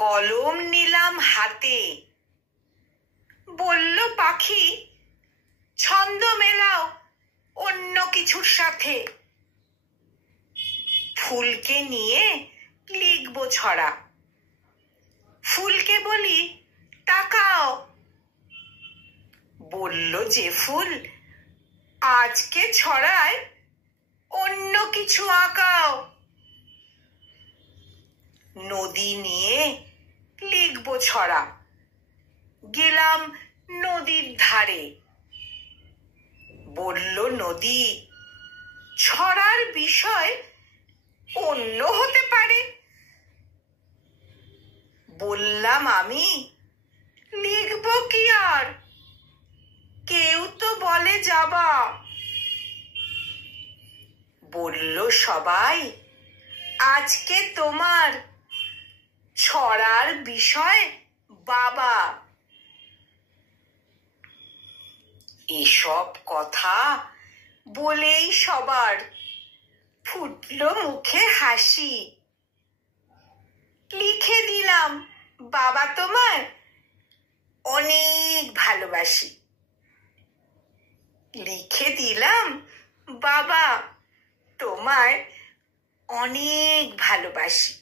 কলম নিলাম হাতে, বলল পাখি ছন্দ মেলাও অন্য কিছুর সাথে। ফুলকে নিয়ে লিখবো ছড়া, ফুলকে বলি তাকাও। বলল যে ফুল আজকে ছড়ায় অন্য কিছু আঁকাও। নদী নিয়ে লিখবো ছড়া, গেলাম নদীর ধারে। বলল নদী ছড়ার বিষয় অন্য হতে পারে। বললাম আমি লিখবো কি আর, কেউ তো বলে যাবা। বলল সবাই আজকে তোমার ছড়ার বিষয় বাবা। এসব কথা বলেই সবার ফুটলো মুখে হাসি। লিখে দিলাম বাবা তোমায় অনেক ভালোবাসি। লিখে দিলাম বাবা তোমায় অনেক ভালোবাসি।